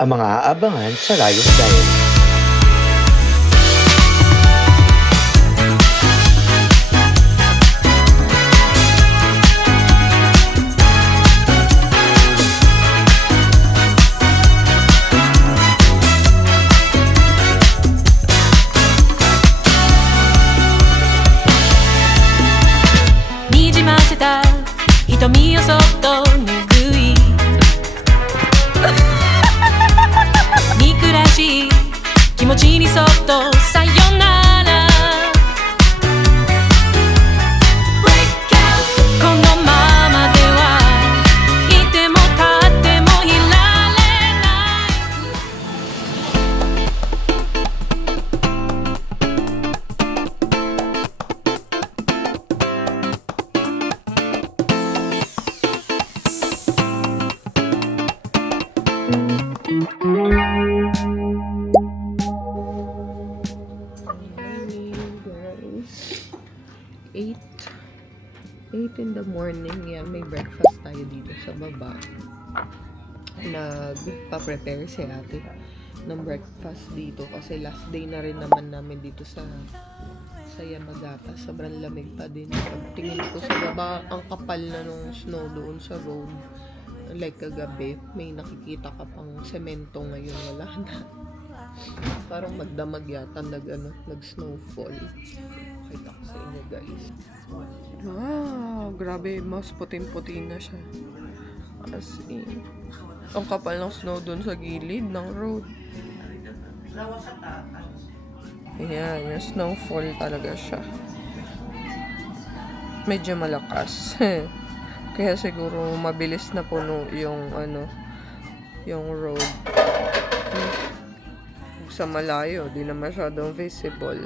ang mga aabangan sa Rayos Diary. Eight in the morning, yan, may breakfast tayo dito sa baba. Nagpa-prepare si ate ng breakfast dito kasi last day na rin naman namin dito sa Yamagata. Sobrang lamig pa din. Pagtingin ko sa baba, ang kapal na nung snow doon sa road. Like kagabi, may nakikita ka pang semento ngayon, wala na. Parang magdamag yata nag-snowfall. Kita ko sa inyo, guys. Wow, grabe, mas puting-puti na siya. As in, ang kapal ng snow dun sa gilid ng road. Ayan, yung snowfall talaga siya. Medyo malakas. Kaya siguro mabilis na puno yung road. Sa malayo, di na masyadong visible.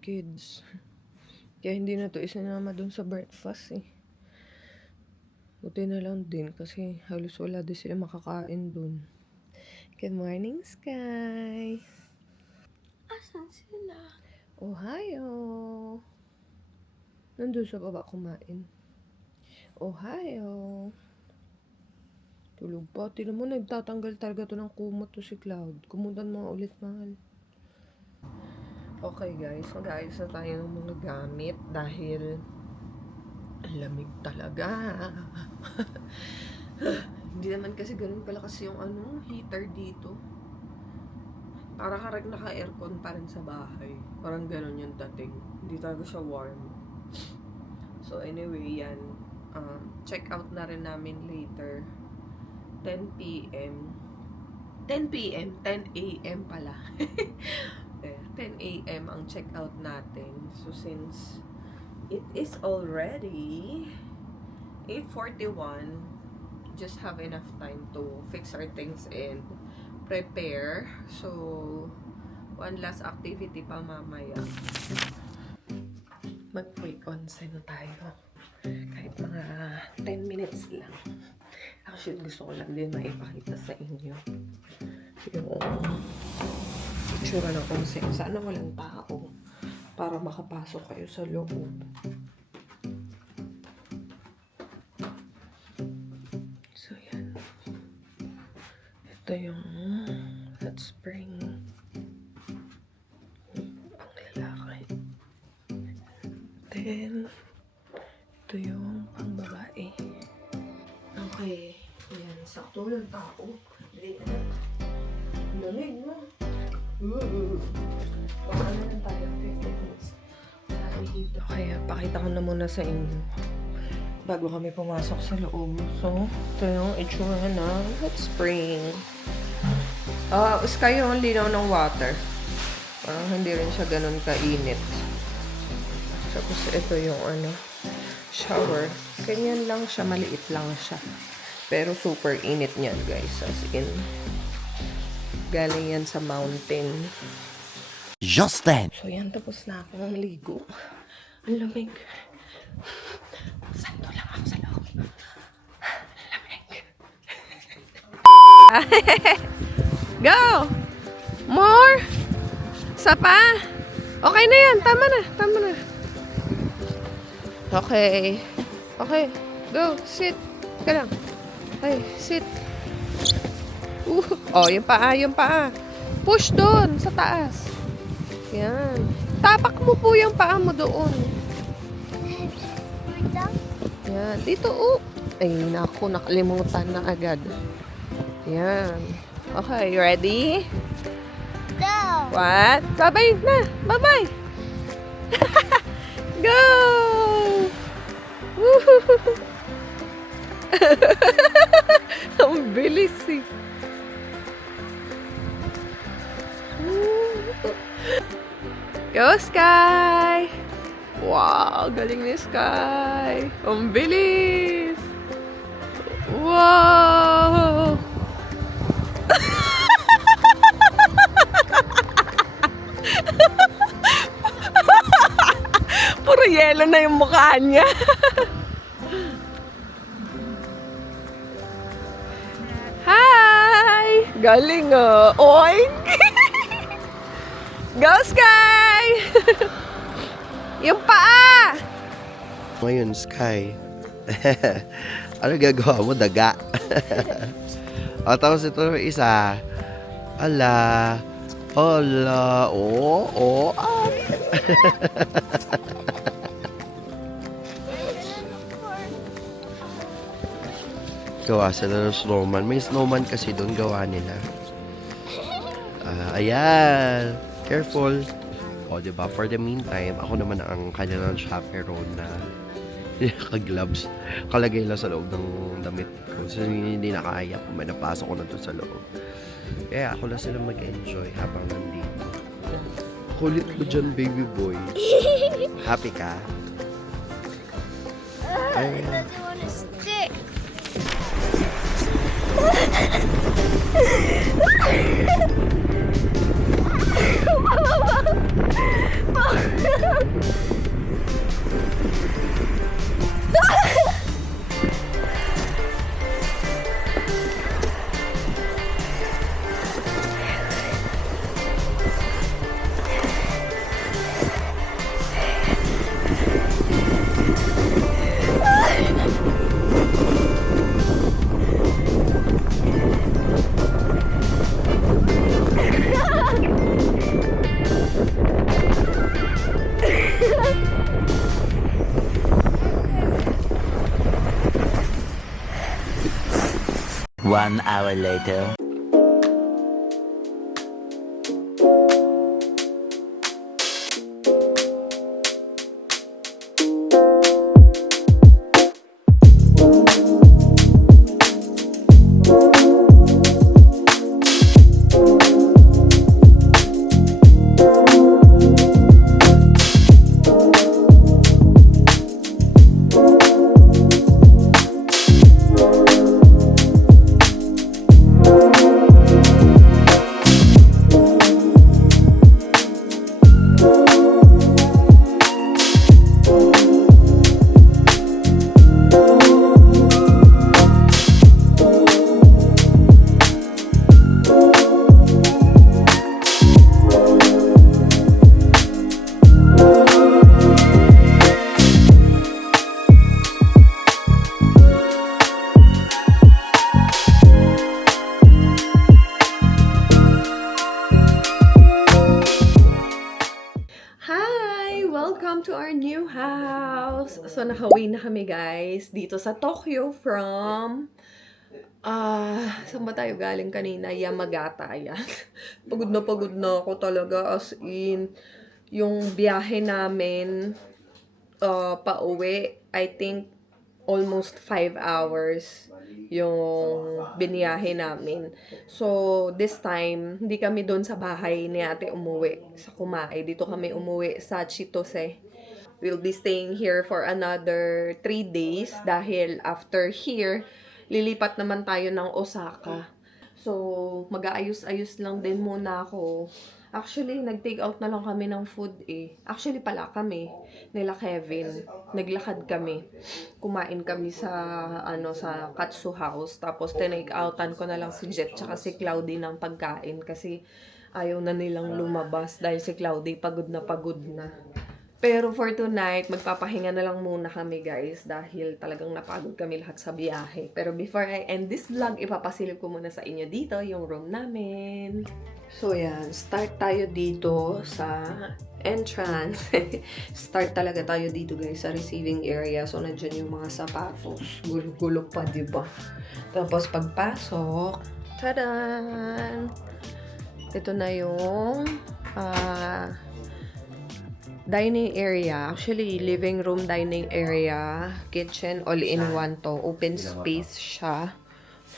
Kids. Kaya hindi na to isinama dun sa breakfast eh. Buti na lang din kasi halos wala din sila makakain dun. Good morning, Sky! Asan sila? Ohio! Nandun sa baba kumain. Ohio! Tulog pa. Tignan mo, nagtatanggal talaga to ng kumot to si Cloud. Kumutan mo ulit, mahal. Okay guys, mag-ayos na tayo ng mga gamit dahil ang lamig talaga. Hindi naman kasi ganun kalakas yung heater dito. Para karag naka-aircon pa rin sa bahay. Parang ganun yung dating. Hindi talaga siya warm. So anyway, yan. Check out na rin namin later. 10 p.m. 10 p.m. 10 a.m. pala. 10 a.m. ang check-out natin. So, since it is already 8:41, just have enough time to fix our things and prepare. So, one last activity pa mamaya. Mag-quick onsen tayo. Kahit mga 10 minutes lang. Actually, gusto ko lang din maipakita sa inyo yung itsura ng onsen. Sana walang tao para makapasok kayo sa loob. So, yan. Ito yung hot spring. Pang lalaki. Then, ito yung pang babae. Okay. Yan. Sakto lang tao. Lamig mo. Baka lang tayo 15 minutes. Dito. Kaya pakita ko na muna sa inyo bago kami pumasok sa loob. So, ito yung itsura ng hot spring. Sky yung linaw ng water. Parang hindi rin siya ganun kainit. Tapos ito yung shower. Ganyan lang siya, maliit lang siya. Pero super init niyan, guys. As in, Galing yan sa mountain. Just then. So yan, tapos na akong ligo. Ang lamig. Santo lang ako sa loob. Lamig. Go! More! Isa pa? Okay na yan. Tama na. Tama na. Okay. Okay. Go. Sit. Ka lang. Okay. Sit. Oh, yung paa. Yung paa. Push doon. Sa taas. Yan. Tapak mo po yung paa mo doon. Yan. Dito, oh. Ay, naku. Nakalimutan na agad. Yan. Okay. Ready? No. What? Bye-bye na. Bye-bye. Go! Woohoo! Ang bilis eh. Go, Sky! Wow, galing ni Sky. Ang bilis! Wow! Puro yelo na yung mukha niya. Hi! Galing oh. Oink! Go, Sky! Yung paa! Ngayon, Sky. Ano gagawa mo? Daga. O, tapos ito isa. Ala. Ala. Oo. Gawa sila ng snowman. May snowman kasi doon gawa nila. Ayan. Careful. O, diba? For the meantime, ako naman ang kanilang chaperone na naka-gloves. Kalagay lang sa loob ng damit ko. So, hindi na kaya kung may napasok ko na doon sa loob. Kaya ako lang sila mag-enjoy habang nandito. Kulit mo dyan, baby boy. Happy ka? It doesn't want to stick. One hour later. Welcome to our new house! So, nakauwi na kami guys dito sa Tokyo from saan ba tayo galing kanina? Yamagata, yan. Pagod na ako talaga, as in, yung biyahe namin pauwi, I think almost 5 hours yung biniyahe namin. So, this time, hindi kami doon sa bahay ni ate umuwi sa Kumae. Dito kami umuwi sa Chitose. We'll be staying here for another 3 days dahil after here, lilipat naman tayo ng Osaka. So, mag-aayos-ayos lang din muna ako. Actually, nag-take out na lang kami ng food eh. Actually pala kami, nila Kevin, naglakad kami. Kumain kami sa, sa Katsu House. Tapos, tinake outan ko na lang si Jet tsaka si Cloudy ng pagkain. Kasi, ayaw na nilang lumabas dahil si Cloudy pagod na pagod na. Pero for tonight, magpapahinga na lang muna kami guys dahil talagang napagod kami lahat sa biyahe. Pero before I end this vlog, ipapasilip ko muna sa inyo dito yung room namin. So yan, start tayo dito sa entrance. Start talaga tayo dito guys sa receiving area. So nandyan yung mga sapatos. Gulo-gulo pa, diba? Tapos pagpasok, tadan! Ito na yung dining area. Actually, living room, dining area, kitchen, all-in-one to. Open space siya.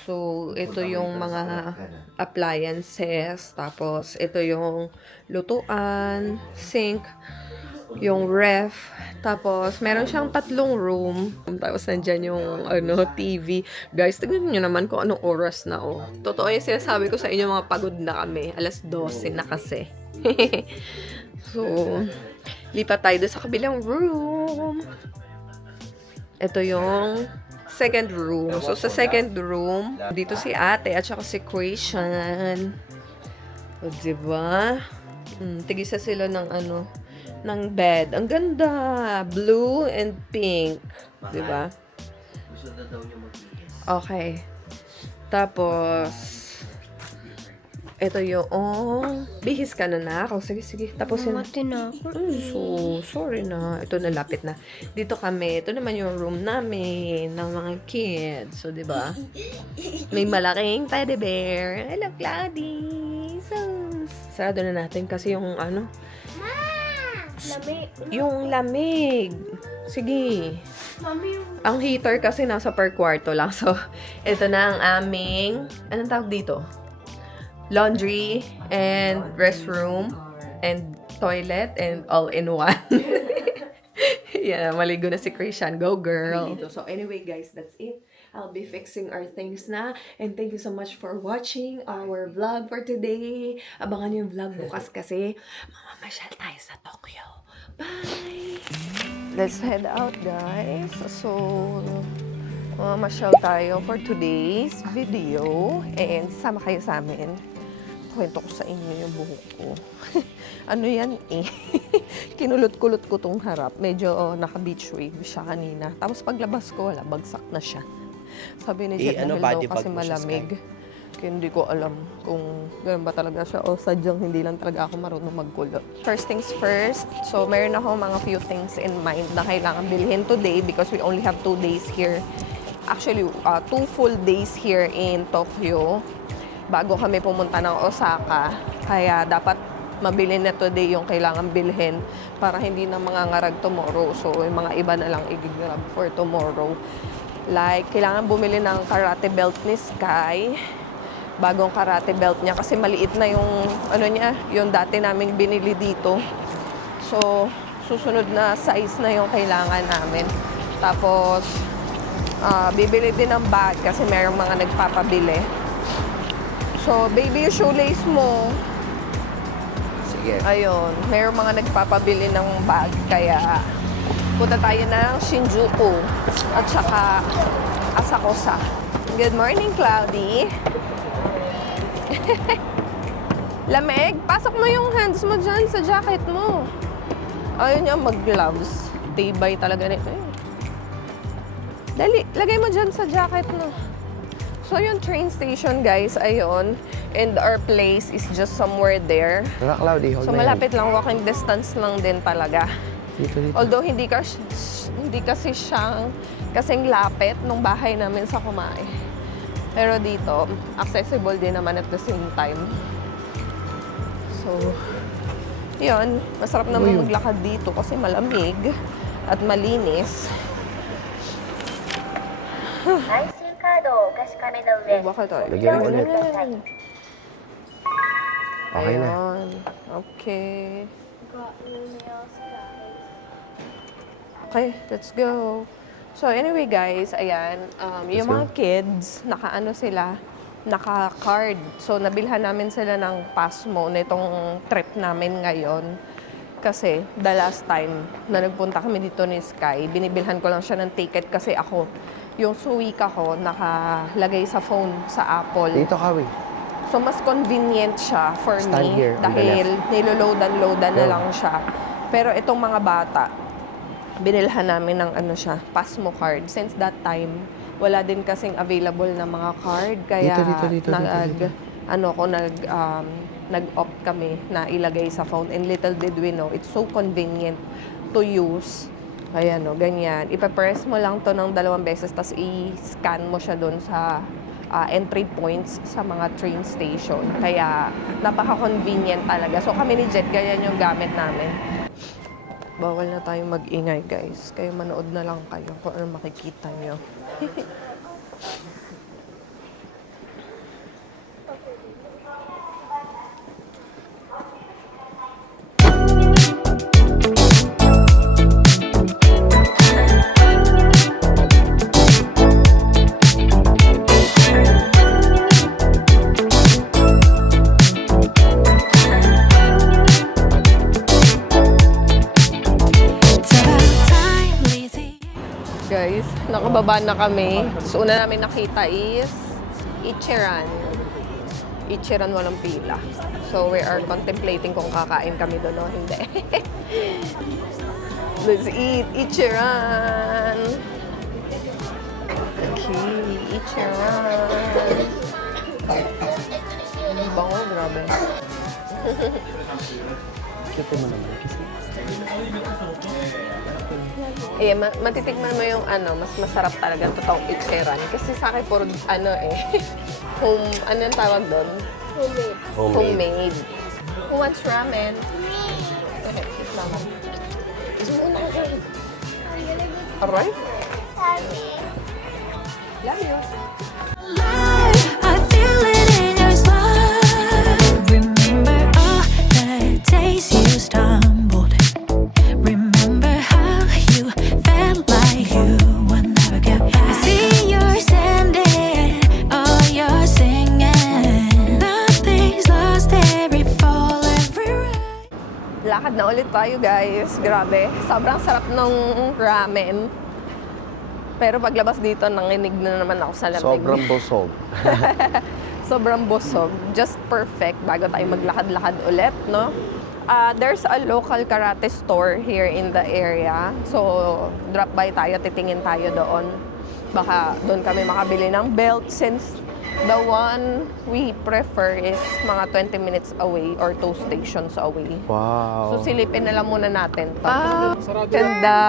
So, ito yung mga appliances. Tapos, ito yung lutuan, sink, yung ref. Tapos, meron siyang 3 room. Tapos, nandyan yung TV. Guys, tignan nyo naman kung anong oras na, oh. Totoo yung sinasabi ko sa inyo, mga pagod na kami. 12:00 na kasi. So, lipat tayo doon sa kabilang room. Ito yung second room. So, sa second room, dito si ate at saka si Christian. O, diba? Tigisa sila ng ng bed. Ang ganda! Blue and pink. Diba? Gusto na daw niya mag-iis. Okay. Tapos, ito yung, bihis ka na ako. Sige. Tapos yun. Mati na ako. So, sorry na. Ito, nalapit na. Dito kami. Ito naman yung room namin ng mga kids. So, di ba? May malaking teddy bear. Hello, Cloudy. So, sarado na natin kasi yung Lami. yung lamig. Sige. Mami, Ang heater kasi nasa per kwarto lang. So, ito na ang aming, anong tawag dito? Laundry and restroom and toilet and all-in-one. Yeah, maligo na si Christian. Go, girl! So anyway, guys, that's it. I'll be fixing our things na. And thank you so much for watching our vlog for today. Abangan yung vlog bukas kasi mamamasyal tayo sa Tokyo. Bye! Let's head out, guys. So, mamamasyal tayo for today's video. And sama kayo sa amin. Kwento ko sa inyo yung buhok ko. Ano yan eh? Kinulot-kulot ko tong harap. Medyo naka-beach wave siya kanina. Tapos paglabas ko, wala, bagsak na siya. Sabi ni Jet dahil daw kasi malamig. Kaya hindi ko alam kung ganun ba talaga siya o sadyang hindi lang talaga ako marunong magkulot. First things first, so meron ako mga few things in mind na kailangan bilhin today because we only have 2 days here. Actually, 2 full days here in Tokyo bago kami pumunta ng Osaka. Kaya dapat mabili na today yung kailangan bilhin para hindi na mangangarag tomorrow. So, yung mga iba na lang i-grab for tomorrow. Like, kailangan bumili ng karate belt ni Sky. Bagong karate belt niya kasi maliit na yung yung dati naming binili dito. So, susunod na size na yung kailangan namin. Tapos, bibili din ng bag kasi mayroong mga nagpapabili. So, baby, yung shoelace mo. Sige. Ayun, mayroong mga nagpapabili ng bag. Kaya, punta tayo ng Shinjuku. At saka, Asakusa. Good morning, Cloudy. Lamig, pasok mo yung hands mo dyan sa jacket mo. Ayun yung mag-gloves. Tibay talaga nito. Dali, lagay mo dyan sa jacket mo. So, yung train station, guys, ayun. And our place is just somewhere there. Tara, Cloudy, hold So, my hand. malapit lang. Walking distance lang din talaga. Dito. Although, hindi kasi siyang kasing lapit nung bahay namin sa Kumae. Pero dito, accessible din naman at the same time. So, yun. Masarap naman maglakad dito kasi malamig at malinis. Bakit tayo? Lagyan mo ulit. Okay na. Ayan. Okay. Okay, let's go. So, anyway guys, ayan. Yung mga kids, nakaano sila, naka-card. So, nabilhan namin sila ng Pasmo nitong trip namin ngayon. Kasi, the last time na nagpunta kami dito ni Sky, binibilhan ko lang siya ng ticket kasi ako, yung Suica ko, nakalagay sa phone sa Apple. Dito, Kawi. So, mas convenient siya for Stand me here, on the dahil niloloadan na Yeah. lang siya. Pero itong mga bata, binilhan namin ng ano siya, Pasmo card. Since that time, wala din kasing available na mga card. Kaya Dito. nag-opt kami na ilagay sa phone. And little did we know, it's so convenient to use. Kaya no, ganyan. Ipapress mo lang to ng 2 beses, tapos i-scan mo siya doon sa entry points sa mga train station. Kaya napaka-convenient talaga. So kami ni Jet, ganyan yung gamit namin. Bawal na tayong mag-ingay, guys. Kayo manood na lang kayo kung ano makikita nyo. Guys, nakababa na kami. So, una namin nakita is Ichiran. Ichiran walang pila. So, we are contemplating kung kakain kami doon o hindi. Let's eat Ichiran! Okay, Ichiran! Bango, grabe. Kita mo naman kasi. Eh, matitikman mo yung ano, mas masarap talaga ang totoong Ichiran. Kasi sa akin, puro ano home, ano yung tawag doon? Homemade. Homemade. Who wants ramen? Okay, eat ramen. Aray? Love you. I feel it in your smile. Remember all the days you stumbled. Remember how you felt like you would never get back. I see you're standing, oh you're singing. Nothing's lost, every fall, every ride. Lakad na ulit tayo, guys. Grabe. Sobrang sarap ng ramen. Pero paglabas dito, nanginig na naman ako sa lamig. Sobrang busog. Sobrang busog. Just perfect bago tayo maglakad-lakad ulit, no? There's a local karate store here in the area. So, drop by tayo, titingin tayo doon. Baka doon kami makabili ng belt since the one we prefer is mga 20 minutes away or 2 stations away. Wow. So, silipin na lang muna natin to. Ganda!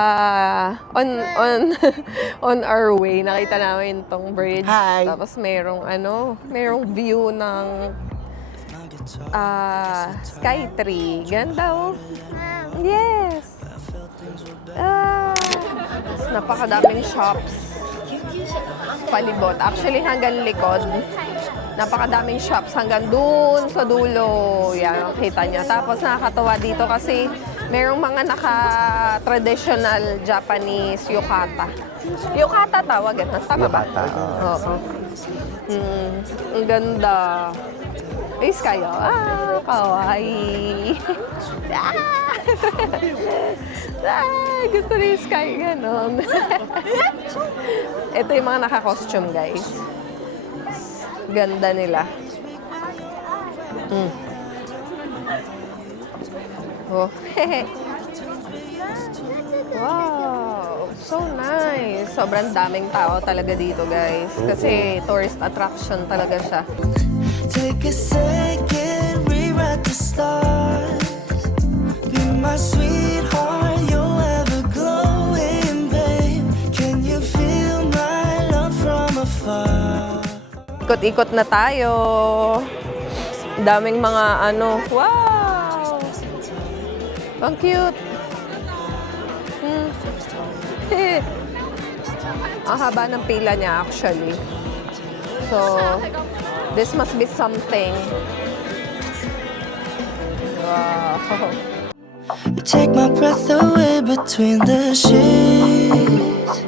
On our way, nakita namin tong bridge. Hi! Tapos merong view ng Skytree. Ganda oh. Yes! Tapos napakadaming shops. Palibot. Actually, hanggang likod. Napakadaming shops hanggang dun sa dulo. Yan, kita nyo. Tapos nakakatawa dito kasi merong mga naka-traditional Japanese yukata. Yukata tawag ito. Tama ba? Yukata, Oo. Ang ganda. Is kayo. Kawaii. Gusto ni Sky, ganon. Ito yung mga naka-costume, guys. Ganda nila. Oh. Wow! So nice! Sobrang daming tao talaga dito, guys. Kasi tourist attraction talaga siya. Take a second, rewrite the stars. Be my sweetheart, you're ever glowing, babe. Can you feel my love from afar? Ikot-ikot na tayo. Daming mga wow! Ang cute! Ang haba ng pila niya actually. So, this must be something. Wow! You take my breath away between the sheets.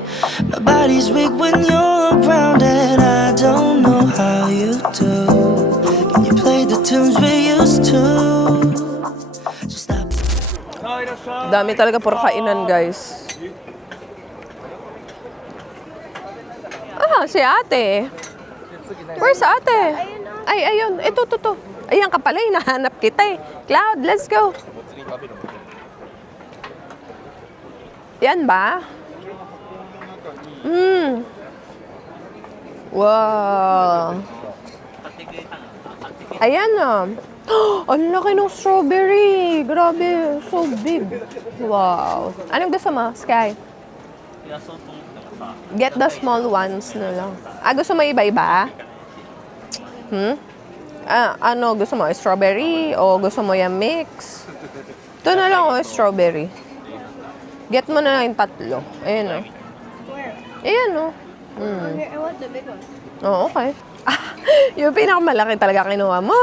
My body's weak when you're around, and I don't know how you do Dami talaga puro kainan, guys. Ah, si ate. Where's ate? Ay, ayun. Ito, to. Ayan ka pala, hinahanap kita eh. Cloud, let's go. Yan ba? Wow. Ayan na. Ang laki ng strawberry. Grabe, so big. Wow. Anong gusto mo, Sky? Get the small ones na lang. Ah, gusto mo iba-iba? Ano, gusto mo? Strawberry? O gusto mo yung mix? Ito na lang, strawberry. Get mo na lang yung tatlo. Ayan o. Ayan o. Okay, I want the big one. Oh, okay. Yung pinakamalaki talaga kinuha mo.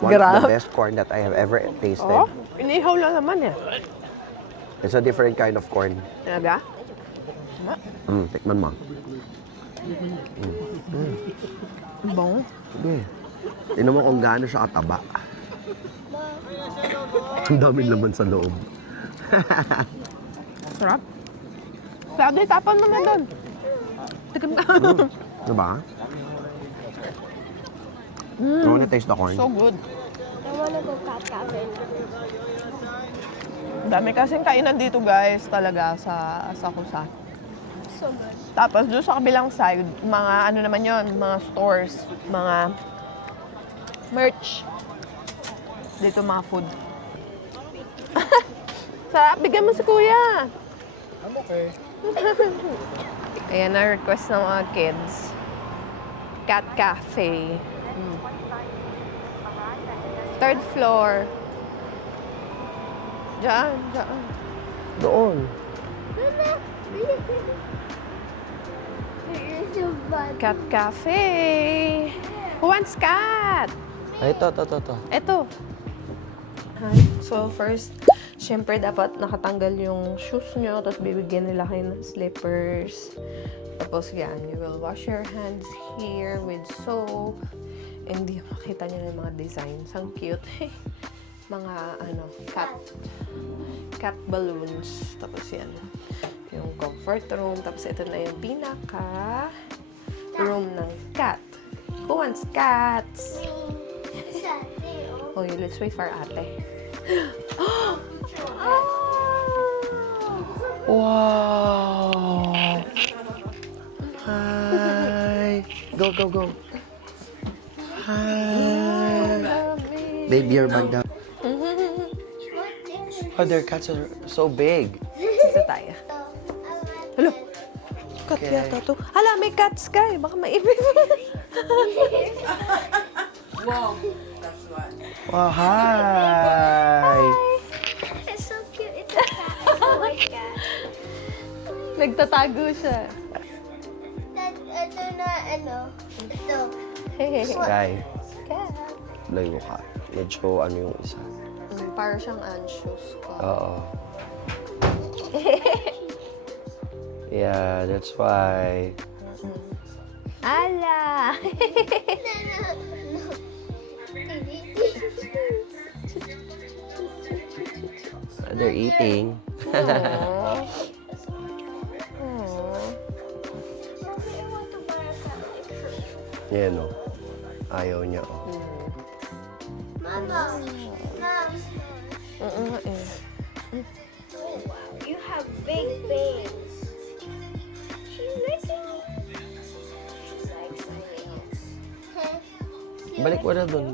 One of Grabe. the best corn that I have ever tasted. Oh, inihaw lang naman eh. It's a different kind of corn. Talaga? Tikman mo. Bong. Sige. Tingnan mo kung gaano siya kataba. Ang daming laman sa loob. Sarap. Sabi, tapon mo na doon. Tikam ka. Diba? I wanna taste the corn. So good. I wanna go cat cafe. Dami kasing kainan dito, guys, talaga sa Kusa. So good. Tapos doon sa kabilang side, mga ano naman yon, mga stores, mga merch. Dito mga food. Sarap, bigyan mo si Kuya. I'm okay. Ayan na request ng mga kids. Cat Cafe. Third floor. Diyan. Doon. You're so fun. Cat Cafe. Who wants cat? Ay, ito. Ito. So first, syempre dapat nakatanggal yung shoes nyo, tapos bibigyan nila kayo ng slippers. Tapos yan, you will wash your hands here with soap. And di makita nyo yung mga designs. Ang cute. Mga cat balloons. Tapos yan, yung comfort room. Tapos ito na yung pinaka room ng cat. Who wants cats? Oh, let's wait for ate. Wow! Hi! Go! Hi! Baby, your bag down. Oh, their cats are so big. Isa tayo. Hello? Cat yata to. Hala, may cats ka eh. Baka maibig. Wow, hi! It's so cute. It's a cat. Oh my god. Nagtatago siya. Ito na, ito. Guy, Cat. layo ka. Medyo ano yung isa. Para siyang anxious ko. Oo. Yeah, that's why. Ala! They're eating. Aww. Yan o. Ayaw niya o. Mama. Mom. Oo eh. Oh, wow. You have big bangs. She's licking me. She likes my nails. Balik mo na dun.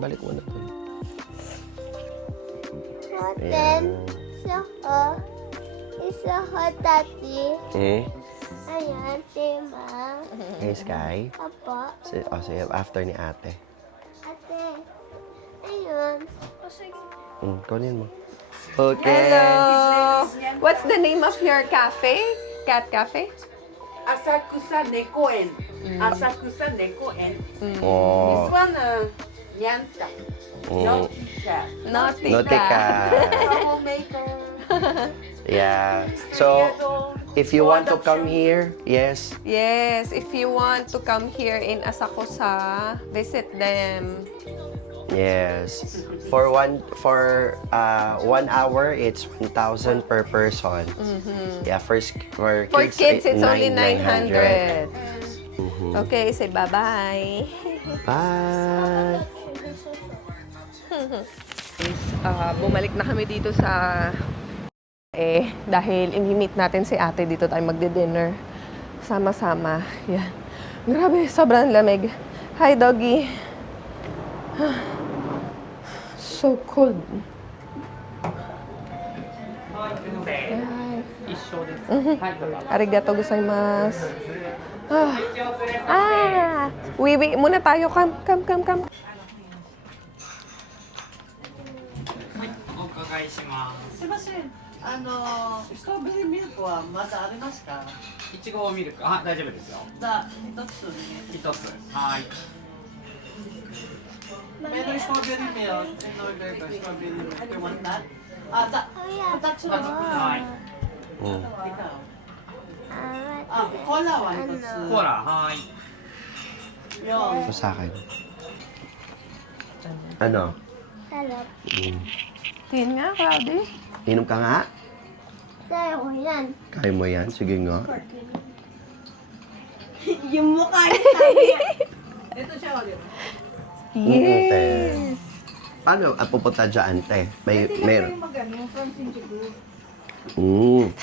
Then, isa ko, Tati. Ayan, Tima. Hey, Sky. Apo. Sige, after ni ate. Ate. Ayun. Kunin mo. Okay. Hello! What's the name of your cafe? Cat cafe? Asakusa Nekoen. Asakusa Nekoen. Oh. This one, Nyanta. Naughty cat. Naughty Naughty cat. cat. Troublemaker. Yeah. So, if you want to come here, yes. Yes, if you want to come here in Asakusa, visit them. Yes. For 1 hour, it's 1,000 per person. Yeah, for For kids, it's only 900. 900. Okay, say bye-bye. Bye! Bumalik na kami dito sa dahil i-meet natin si ate dito tayo magdi-dinner sama-sama. Yan. Grabe, sobrang lamig. Hi, doggy. So cold. Hi. Arigato gozaimasu. Wiwi muna tayo. Come. お伺いします。すいません。ストロベリーミルクはまだありますか？いちごミルク、あ、大丈夫ですよ。じゃあ一つね。一つ。はい。メロンストロベリーミルク、ストロベリーミルク、you want that? あ、じゃあ二つのはい。コーラは一つ。コーラ、はい。Ito sa akin. Ano? Sarap. Tingin nga, Cloudy. Inom ka nga? Kaya ko yan. Kaya mo yan? Sige nga. Yung mukha niya sabi niya. Ito siya ulit. Yes! Paano pupunta dyan, te? Meron. Yung magano, from Shinjuku. Mm.